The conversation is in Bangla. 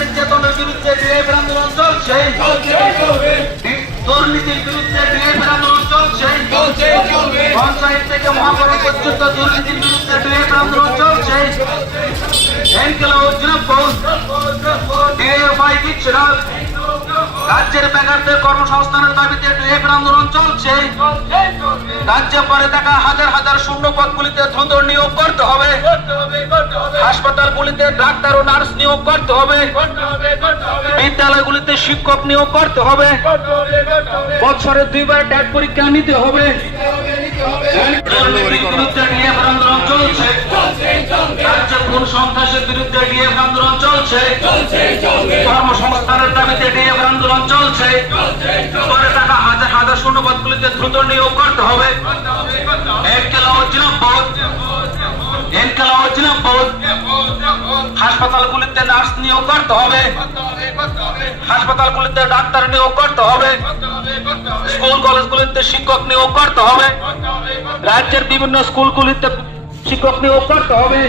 নির্যাতনের বিরুদ্ধে ডিএফ আন্দোলন চলছে, দুর্নীতির বিরুদ্ধে ডিএফ আন্দোলন চলছে, পঞ্চায়েত থেকে মহানগর পর্যন্ত দুর্নীতির বিরুদ্ধে ডিএফ আন্দোলন চলছে। রাজ্যের বেকারদের কর্মসংস্থানের দাবিতে ডিএফ আন্দোলন চলছে। রাজ্যে পরে থাকা হাজার হাজার শূন্য পদগুলিতে দ্রুত নিয়োগ করতে হবে। হাসপাতালগুলিতে ডাক্তার ও নার্স নিয়োগ করতে হবে। বিদ্যালয়গুলিতে শিক্ষক নিয়োগ করতে হবে। বছরে 2 বার ট্যাট পরীক্ষা নিতে হবে। বিরুদ্ধে ডিএফ আন্দোলন চলছে। রাজ্যে খুন সন্ত্রাসের বিরুদ্ধে ডিএফ আন্দোলন চলছে। কর্মসংস্থানের দাবিতে ডিএফ আন্দোলন চলছে। পরে থাকা হাজার হাজার শূন্য পদগুলিতে দ্রুত নিয়োগ করতে হবে। হাসপাতালগুলিতে নার্স নিয়োগ করতে হবে। হাসপাতালগুলিতে ডাক্তার নিয়োগ করতে হবে। স্কুল কলেজগুলিতে শিক্ষক নিয়োগ করতে হবে। রাজ্যের বিভিন্ন স্কুলগুলিতে শিক্ষক নিয়োগ করতে হবে।